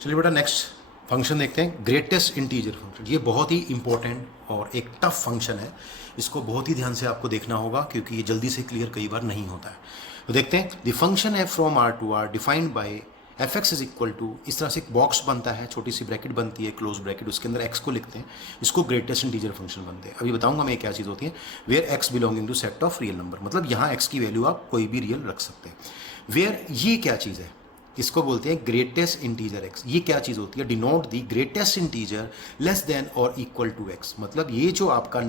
चलिए बेटा next function देखते हैं, ग्रेटेस्ट इंटीजर फंक्शन। ये बहुत ही इंपॉर्टेंट और एक टफ फंक्शन है, इसको बहुत ही ध्यान से आपको देखना होगा क्योंकि ये जल्दी से क्लियर कई बार नहीं होता है। तो देखते हैं, द फंक्शन है from R to R defined by F x is equal to, इस तरह से एक बॉक्स बनता है, छोटी सी ब्रैकेट बनती है, क्लोज ब्रैकेट, उसके अंदर एक्स को लिखते हैं, इसको ग्रेटेस्ट इंटीजर फंक्शन बनते हैं। अभी बताऊंगा मैं क्या चीज़ होती है। Where X belonging to set of real number, मतलब यहाँ एक्स की वैल्यू आप कोई भी रियल रख सकते हैं। वेयर ये क्या चीज़ है, इसको बोलते हैं ग्रेटेस्ट इंटीजर एक्स। ये क्या चीज़ होती है, denote the greatest integer less than और इक्वल टू एक्स। मतलब ये जो आपका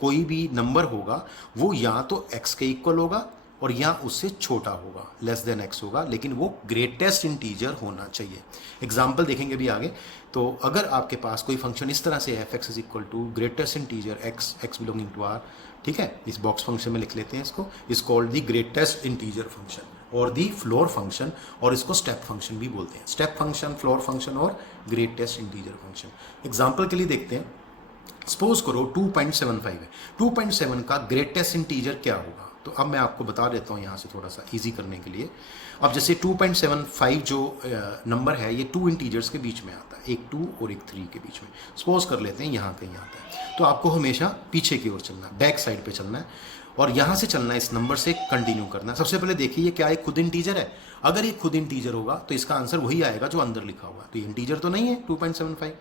कोई भी नंबर होगा वो या तो एक्स के इक्वल होगा और या उससे छोटा होगा, लेस देन एक्स होगा, लेकिन वो ग्रेटेस्ट इंटीजर होना चाहिए। एग्जाम्पल देखेंगे भी आगे। तो अगर आपके पास कोई फंक्शन इस तरह से है, F x is equal to greatest integer X, X belonging to R, ठीक है, इस बॉक्स फंक्शन में लिख लेते हैं इसको, is called the greatest integer function और दी फ्लोर फंक्शन, और इसको स्टेप फंक्शन भी बोलते हैं। स्टेप फंक्शन, फ्लोर फंक्शन और ग्रेटेस्ट इंटीजर फंक्शन। एग्जाम्पल के लिए देखते हैं, सपोज करो 2.75 है, 2.7 का ग्रेटेस्ट इंटीजर क्या होगा। तो अब मैं आपको बता देता हूँ यहाँ से थोड़ा सा इजी करने के लिए। अब जैसे 2.75 जो नंबर है ये 2 इंटीजर्स के बीच में आता है, एक 2 और एक 3 के बीच में। सपोज कर लेते हैं यहाँ कहीं आता है, तो आपको हमेशा पीछे की ओर चलना है, बैक साइड पे चलना है और यहाँ से चलना है, इस नंबर से कंटिन्यू करना है। सबसे पहले देखिए ये क्या एक खुद इंटीजर है। अगर ये खुद इंटीजर होगा तो इसका आंसर वही आएगा जो अंदर लिखा हुआ है। तो ये इंटीजर तो नहीं है 2.75,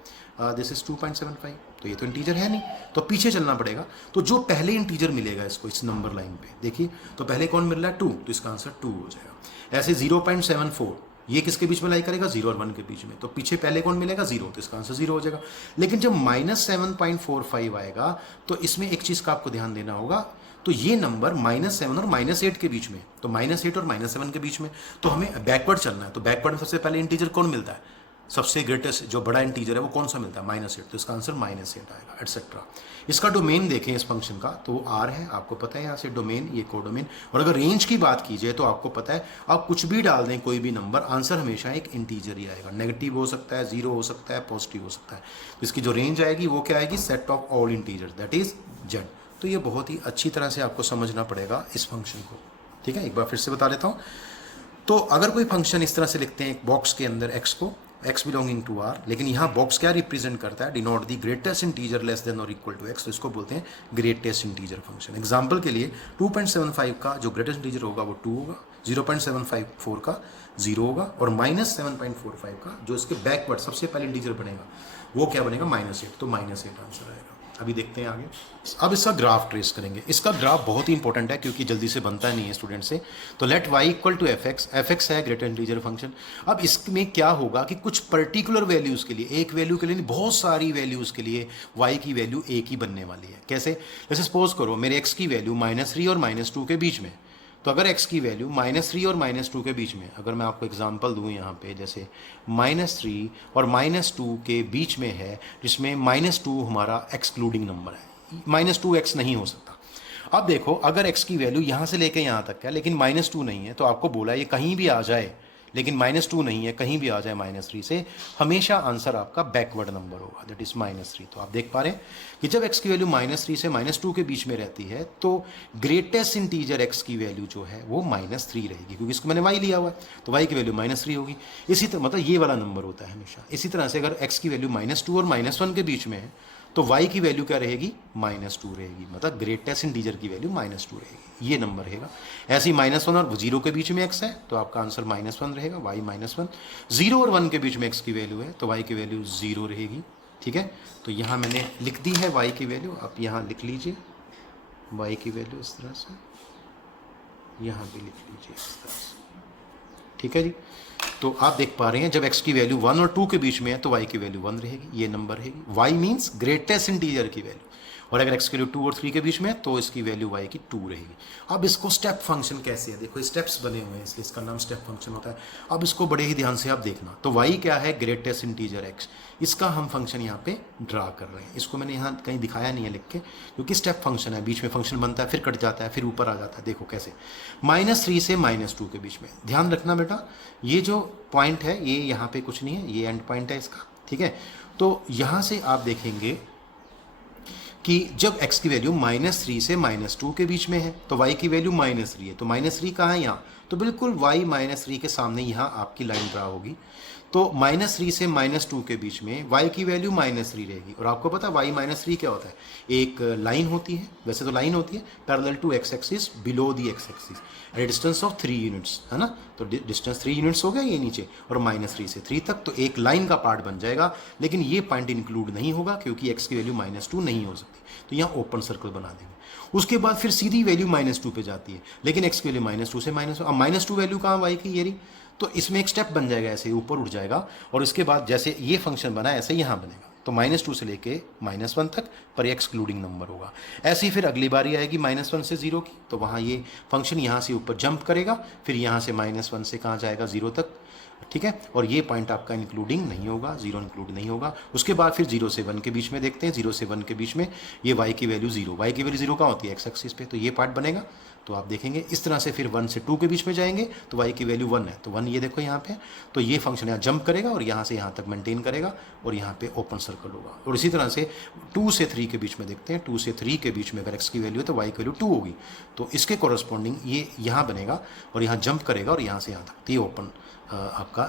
दिस इज 2.75, तो ये तो इंटीजर है नहीं, तो पीछे चलना पड़ेगा। तो जो पहले इंटीजर मिलेगा इसको इस नंबर लाइन पे, देखिए तो पहले कौन मिल रहा है 2, तो इसका आंसर 2 हो जाएगा। ऐसे 0.74 ये किसके बीच में लाई करेगा, 0 और 1 के बीच में, तो पीछे पहले कौन मिलेगा 0, तो इसका आंसर 0 हो जाएगा। लेकिन जब -7.45 आएगा तो इसमें एक चीज़ का आपको ध्यान देना होगा, तो ये नंबर -7 और -8 के बीच में, तो -8 और -7 के बीच में, तो हमें बैकवर्ड चलना है। तो बैकवर्ड में सबसे पहले इंटीजर कौन मिलता है, सबसे ग्रेटेस्ट जो बड़ा इंटीजर है वो कौन सा मिलता है, -8, तो इसका आंसर -8 आएगा, एटसेट्रा। इसका डोमेन देखें इस फंक्शन का, तो आर है, आपको पता है यहाँ से डोमेन, ये कोडोमेन। और अगर रेंज की बात की जाए तो आपको पता है आप कुछ भी डाल दें, कोई भी नंबर, आंसर हमेशा एक इंटीजर ही आएगा। नेगेटिव हो सकता है, 0 हो सकता है, पॉजिटिव हो सकता है। तो इसकी जो रेंज आएगी वो क्या आएगी, set of all integer, that is Z. तो ये बहुत ही अच्छी तरह से आपको समझना पड़ेगा इस फंक्शन को, ठीक है। एक बार फिर से बता देता हूँ। तो अगर कोई फंक्शन इस तरह से लिखते हैं एक बॉक्स के अंदर एक्स को, एक्स बिलोंगिंग टू आर, लेकिन यहाँ बॉक्स क्या रिप्रेजेंट करता है, denote the greatest integer less than और इक्वल टू एक्स, तो इसको बोलते हैं ग्रेटेस्ट इंटीजर फंक्शन। एग्जाम्पल के लिए 2.75 का जो ग्रेटेस्ट इंटीजर होगा वो 2 होगा, 0.754 का 0 होगा, और -7.45 का जो इसके बैकवर्ड सबसे पहले इंटीजर बनेगा वो क्या बनेगा, -8, तो -8 आंसर आएगा। अभी देखते हैं आगे। अब इसका ग्राफ ट्रेस करेंगे। इसका ग्राफ बहुत ही इंपॉर्टेंट है क्योंकि जल्दी से बनता नहीं है स्टूडेंट से। तो let y equal to F X है ग्रेटर इंटीजर फंक्शन। अब इसमें क्या होगा कि कुछ पर्टिकुलर वैल्यूज़ के लिए, एक वैल्यू के लिए नहीं, बहुत सारी वैल्यूज़ के लिए y की वैल्यू एक ही बनने वाली है। कैसे, जैसे सपोज करो मेरे x की वैल्यू -3 और -2 के बीच में, तो अगर x की वैल्यू -3 और -2 के बीच में, अगर मैं आपको एग्जांपल दूं यहाँ पे, जैसे -3 और -2 के बीच में है, जिसमें -2 हमारा एक्सक्लूडिंग नंबर है, -2x नहीं हो सकता। अब देखो अगर x की वैल्यू यहाँ से लेके यहाँ तक है लेकिन -2 नहीं है, तो आपको बोला ये कहीं भी आ जाए, लेकिन -2 नहीं है, कहीं भी आ जाए -3 से, हमेशा आंसर आपका बैकवर्ड नंबर होगा, दैट इज -3। तो आप देख पा रहे हैं कि जब x की वैल्यू -3 से -2 के बीच में रहती है तो ग्रेटेस्ट इंटीजर x की वैल्यू जो है वो -3 रहेगी, क्योंकि इसको मैंने y लिया हुआ है, तो y की वैल्यू -3 होगी। इसी तरह मतलब ये वाला नंबर होता है हमेशा। इसी तरह से अगर x की वैल्यू -2 और -1 के बीच में है तो y की वैल्यू क्या रहेगी, -2 रहेगी, मतलब ग्रेटेस्ट इंटीजर की वैल्यू -2 रहेगी, ये नंबर रहेगा। ऐसे ही -1 और 0 के बीच में x है तो आपका आंसर -1 रहेगा, y -1। 0 और 1 के बीच में x की वैल्यू है तो y की वैल्यू 0 रहेगी, ठीक है। तो यहाँ मैंने लिख दी है y की वैल्यू, आप यहाँ लिख लीजिए y की वैल्यू इस तरह से, यहाँ भी लिख लीजिए इस तरह से, ठीक है जी। तो आप देख पा रहे हैं जब x की वैल्यू 1 और 2 के बीच में है तो y की वैल्यू 1 रहेगी, ये नंबर रहेगी। y मीन्स ग्रेटेस्ट इंटीजर की वैल्यू, और अगर x की वैल्यू 2 और 3 के बीच में है तो इसकी वैल्यू y की 2 रहेगी। अब इसको स्टेप फंक्शन कैसे है, देखो स्टेप्स बने हुए हैं इसलिए इसका नाम स्टेप फंक्शन होता है। अब इसको बड़े ही ध्यान से आप देखना। तो y क्या है, ग्रेटेस्ट इंटीजर x, इसका हम फंक्शन यहाँ पे ड्रा कर रहे हैं। इसको मैंने यहाँ कहीं दिखाया नहीं है लिख के, क्योंकि स्टेप फंक्शन है, बीच में फंक्शन बनता है, फिर कट जाता है, फिर ऊपर आ जाता है। देखो कैसे, -3 से -2 के बीच में, ध्यान रखना बेटा, ये जो पॉइंट है ये यहाँ पे कुछ नहीं है, ये एंड पॉइंट है इसका, ठीक है। तो यहाँ से आप देखेंगे कि जब x की वैल्यू -3 से -2 के बीच में है तो y की वैल्यू -3 है, तो -3 कहाँ है, यहाँ, तो बिल्कुल y -3 के सामने यहाँ आपकी लाइन ड्रा होगी। तो -3 से -2 के बीच में y की वैल्यू -3 रहेगी। और आपको पता है y -3 क्या होता है, एक लाइन होती है, वैसे तो लाइन होती है parallel to x axis below the x axis at distance of 3 units, है ना। तो डिस्टेंस 3 यूनिट्स हो गया ये नीचे, और -3 से 3 तक, तो एक लाइन का पार्ट बन जाएगा। लेकिन ये पॉइंट इंक्लूड नहीं होगा क्योंकि x की वैल्यू -2 नहीं हो सकती, तो यहाँ ओपन सर्कल बना देंगे। उसके बाद फिर सीधी वैल्यू -2 पे जाती है, लेकिन x की वैल्यू -2 से -2 वैल्यू कहाँ y की, ये रही। तो इसमें एक स्टेप बन जाएगा, ऐसे ऊपर उठ जाएगा, और इसके बाद जैसे ये फंक्शन बना ऐसे यहाँ बनेगा। तो -2 से लेके -1 तक पर एक्सक्लूडिंग नंबर होगा। ऐसे ही फिर अगली बारी आएगी -1 से 0 की, तो वहाँ ये फंक्शन यहाँ से ऊपर जंप करेगा, फिर यहाँ से -1 से कहाँ जाएगा 0 तक, ठीक है। और ये पॉइंट आपका इंक्लूडिंग नहीं होगा, 0 इंक्लूड नहीं होगा। उसके बाद फिर 0 से 1 के बीच में देखते हैं, 0 से 1 के बीच में ये y की वैल्यू 0, y की वैल्यू 0 कहाँ होती है, x एक्सिस पे, तो ये पार्ट बनेगा। तो आप देखेंगे इस तरह से फिर 1 से 2 के बीच में जाएंगे तो y की वैल्यू 1 है, तो 1 ये देखो यहाँ पे, तो ये फंक्शन यहाँ जंप करेगा और यहाँ से यहाँ तक मेंटेन करेगा, और यहाँ पे ओपन सर्कल होगा। और इसी तरह से 2 से 3 के बीच में देखते हैं, 2 से 3 के बीच में अगर x की वैल्यू है तो y की वैल्यू 2 होगी, तो इसके कॉरस्पॉन्डिंग ये यहाँ बनेगा और यहाँ जंप करेगा और यहाँ से यहाँ तक, तो ये ओपन आपका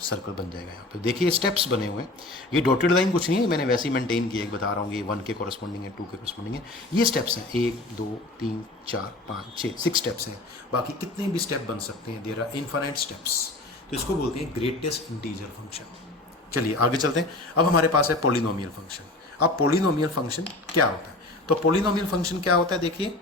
सर्कल बन जाएगा। यहाँ पे देखिए स्टेप्स बने हुए हैं, ये डॉटेड लाइन कुछ नहीं है, मैंने वैसे ही मेंटेन किया, एक बता रहा हूँ, ये 1 के कॉरस्पॉन्डिंग है, 2 के कॉरस्पॉन्डिंग है, ये स्टेप्स हैं, 1 2 3 4 5 6 स्टेप्स हैं। बाकी कितने भी स्टेप बन सकते हैं, देयर आर इनफाइनाइट स्टेप्स, तो इसको बोलते हैं ग्रेटेस्ट इंटीजर फंक्शन। चलिए आगे चलते हैं। अब हमारे पास है पोलिनोमियल फंक्शन। अब पोलिनोमियल फंक्शन क्या होता है, तो पोलिनोमियल फंक्शन क्या होता है, देखिए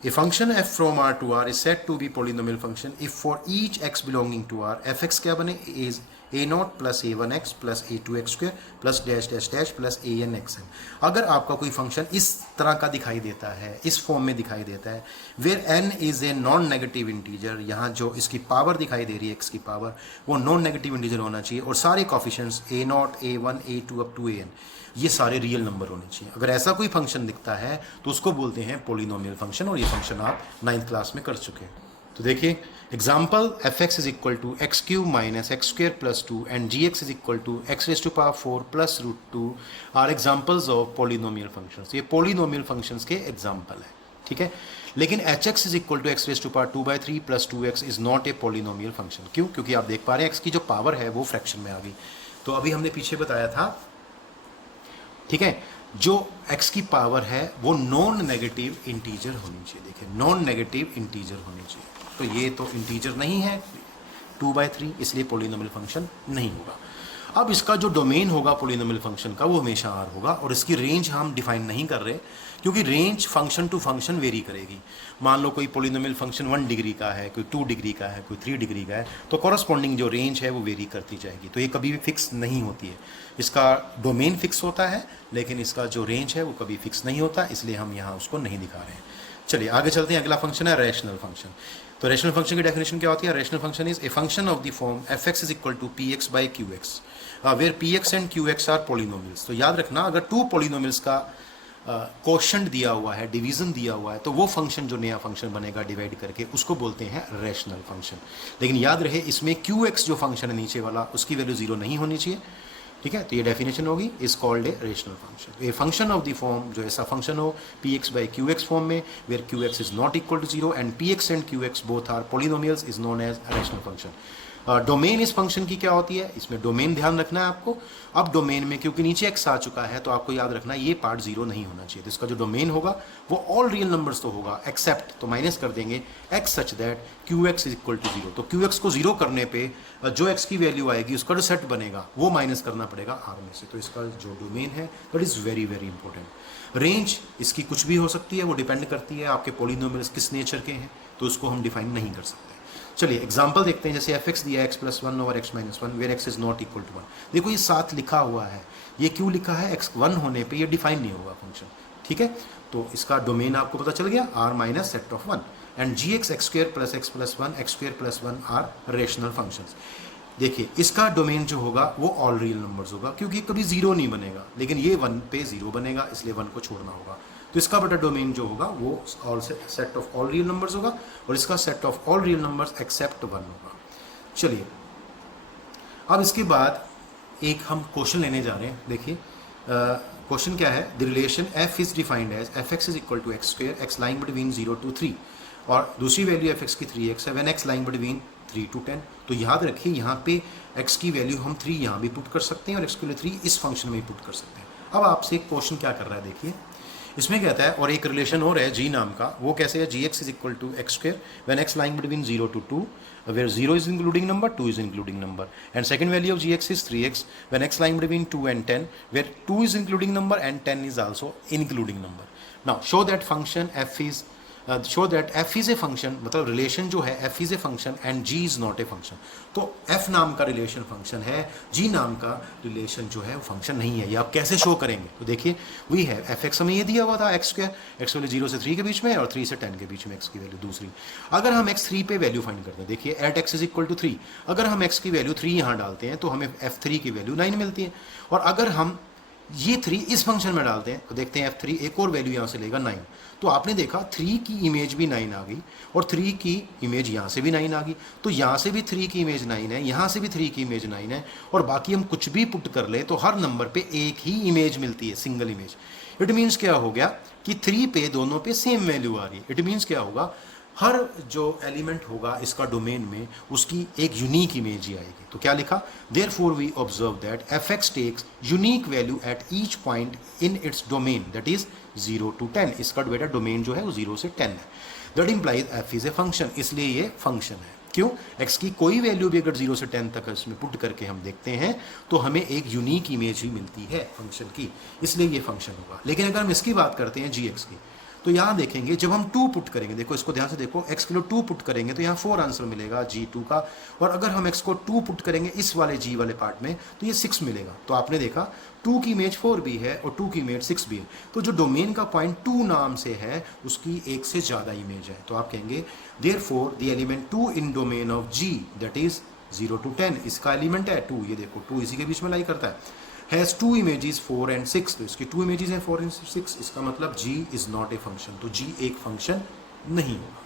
A function f from R to R is said to be polynomial function if for each x belonging to R, fx क्या बने, is a0 plus a1x plus a2x square plus dash dash dash plus anxn। अगर आपका कोई function इस तरह का दिखाई देता है, इस फॉर्म में दिखाई देता है, where n is a non negative integer, यहाँ जो इसकी पावर दिखाई दे रही है x की पावर, वो नॉन नेगेटिव इंटीजर होना चाहिए, और सारे coefficients a0 a1 a2 up to an ये सारे रियल नंबर होने चाहिए। अगर ऐसा कोई फंक्शन दिखता है तो उसको बोलते हैं पोलिनोमियल फंक्शन, और ये फंक्शन आप 9th क्लास में कर चुके हैं। तो देखिए example, F x is equal to X cube minus X square plus 2 and ji X is equal to X raise to power 4 plus √2 are examples of polynomial functions. ये polynomial functions के example है, ठीक है। लेकिन H X is equal to X raise to power 2/3 plus 2x is not a polynomial function. क्यों? क्योंकि आप देख पा रहे हैं एक्स की जो पावर है वो फ्रैक्शन में आ गई। तो अभी हमने पीछे बताया था, ठीक है, जो x की पावर है वो नॉन नेगेटिव इंटीजर होनी चाहिए। देखिए नॉन नेगेटिव इंटीजर होनी चाहिए, तो ये तो इंटीजर नहीं है 2/3, इसलिए पोलिनोमियल फंक्शन नहीं होगा। अब इसका जो डोमेन होगा पोलिनोमियल फंक्शन का वो हमेशा R होगा, और इसकी रेंज हम डिफाइन नहीं कर रहे क्योंकि range function to function vary करेगी। मान लो कोई पोलिनोमियल फंक्शन 1 डिग्री का है, कोई 2 डिग्री का है, कोई 3 डिग्री का है, तो कॉरस्पॉन्डिंग जो रेंज है वो वेरी करती जाएगी, तो ये कभी भी फिक्स नहीं होती है। इसका डोमेन फिक्स होता है लेकिन इसका जो रेंज है वो कभी फिक्स नहीं होता, इसलिए हम यहाँ उसको नहीं दिखा रहे हैं। चलिए आगे चलते हैं। अगला फंक्शन है रैशनल फंक्शन। तो रैशनल फंक्शन की डेफिनेशन क्या होती है? Rational function is a function of the form f x is equal to p x by q x where p x and q x are polynomials. तो याद रखना, अगर 2 polynomials का कोशेंट दिया हुआ है, डिवीजन दिया हुआ है, तो वो फंक्शन जो नया फंक्शन बनेगा डिवाइड करके उसको बोलते हैं रैशनल फंक्शन। लेकिन याद रहे इसमें क्यू एक्स जो फंक्शन है नीचे वाला उसकी वैल्यू 0 नहीं होनी चाहिए, ठीक है। तो ये डेफिनेशन होगी, is called a rational function. A function of the form, जो ऐसा फंक्शन हो p x by q x form में, where q x is not equal to 0 and p x and q x both are polynomials, is known as rational function. Domain इस function की क्या होती है? इसमें डोमेन ध्यान रखना है आपको। अब डोमेन में क्योंकि नीचे एक्स आ चुका है तो आपको याद रखना ये पार्ट 0 नहीं होना चाहिए। तो इसका जो डोमेन होगा वो ऑल रियल नंबर्स तो होगा एक्सेप्ट, तो माइनस कर देंगे x such that q x is equal to 0। तो क्यू एक्स को 0 करने पे जो एक्स की वैल्यू आएगी उसका जो सेट बनेगा वो माइनस करना पड़ेगा आर में से। तो इसका जो डोमेन है that is very very important. Range इसकी कुछ भी हो सकती है, वो डिपेंड करती है आपके पोलिनोमियल्स किस नेचर के हैं, तो उसको हम डिफाइन नहीं कर सकते। चलिए एग्जाम्पल देखते हैं। जैसे एफ एक्स दिया है x + 1 over x - 1 where x is not equal to 1। देखो ये साथ लिखा हुआ है, ये क्यों लिखा है? x 1 होने पे ये डिफाइन नहीं होगा फंक्शन, ठीक है। तो इसका डोमेन आपको पता चल गया, r minus set of 1 and ji x x square plus x plus 1 x square plus 1 are rational functions. देखिए इसका डोमेन जो होगा वो ऑल रियल नंबर्स होगा क्योंकि कभी 0 नहीं बनेगा, लेकिन ये 1 पे 0 बनेगा, इसलिए 1 को छोड़ना होगा। तो इसका बटा डोमेन जो होगा वो all set of all real numbers होगा, और इसका set of all real numbers accept 1 होगा। चलिए अब इसके बाद एक हम क्वेश्चन लेने जा रहे हैं। देखिए क्वेश्चन क्या है? The relation f is defined as f x is equal to x square x lying between 0 to 3, और दूसरी वैल्यू एफ एक्स की 3x है when x lying between 3 to 10। तो याद रखिए यहाँ पे x की वैल्यू हम 3 यहाँ भी पुट कर सकते हैं और x के लिए 3 इस फंक्शन में पुट कर सकते हैं। अब आपसे एक क्वेश्चन क्या कर रहा है देखिए, इसमें कहता है और एक रिलेशन और है g नाम का, वो कैसे है, gx is equal to x square when x lying between 0 to 2 where 0 is including number, 2 is including number, and second value of gx is 3x when x lying between 2 and 10 where 2 is including number and 10 is also including number. Now show that function f is show that f is a function, मतलब relation जो है f is a function and g is not a function। तो f नाम का relation function है, g नाम का relation जो है वो फंक्शन नहीं है। ये आप कैसे शो करेंगे, तो देखिए वी है fx हमें ये दिया हुआ था x स्क्वायर, x वैल्यू 0 से 3 के बीच में और 3 से 10 के बीच में x की वैल्यू दूसरी। अगर हम x3 पे वैल्यू फाइंड करते हैं, देखिए at x is equal to 3, अगर हम x की वैल्यू 3 यहाँ डालते हैं तो हमें f3 की वैल्यू 9 मिलती है, और अगर हम ये 3 इस फंक्शन में डालते हैं तो देखते हैं f3 एक और वैल्यू यहाँ से लेगा 9। तो आपने देखा 3 की इमेज भी 9 आ गई और 3 की इमेज यहाँ से भी 9 आ गई, तो यहाँ से भी 3 की इमेज 9 है, यहाँ से भी 3 की इमेज 9 है, और बाकी हम कुछ भी पुट कर ले तो हर नंबर पे एक ही इमेज मिलती है, सिंगल इमेज। इट मीन्स क्या हो गया कि 3 पे दोनों पे सेम वैल्यू आ रही है। इट मीन्स क्या होगा, हर जो एलिमेंट होगा इसका डोमेन में उसकी एक यूनिक इमेज ही आएगी। तो क्या लिखा, therefore we observe that fx takes unique value at each point in its domain that is 0 to 10। इसका बेटा डोमेन जो है वो 0 से 10 है। That implies f is a function, इसलिए ये फंक्शन है। क्यों, x की कोई वैल्यू भी अगर 0 से 10 तक इसमें पुट करके हम देखते हैं तो हमें एक यूनिक इमेज ही मिलती है फंक्शन की, इसलिए ये फंक्शन होगा। लेकिन अगर हम इसकी बात करते हैं gx की, तो यहाँ देखेंगे जब हम 2 पुट करेंगे, देखो इसको ध्यान से देखो, x के लिए 2 पुट करेंगे तो यहाँ 4 आंसर मिलेगा g2 का, और अगर हम x को 2 पुट करेंगे इस वाले g वाले पार्ट में तो ये 6 मिलेगा। तो आपने देखा 2 की इमेज 4 भी है और 2 की इमेज 6 भी है, तो जो डोमेन का पॉइंट 2 नाम से है उसकी एक से ज़्यादा इमेज है। तो आप कहेंगे therefore the element 2 in domain of g that is 0 to 10, इसका एलिमेंट है 2, ये देखो 2 इसी के बीच में लाई करता है, हैज़ 2 images 4 and 6, तो इसकी 2 images हैं 4 and 6, इसका मतलब g is not a function, तो g एक फंक्शन नहीं होगा।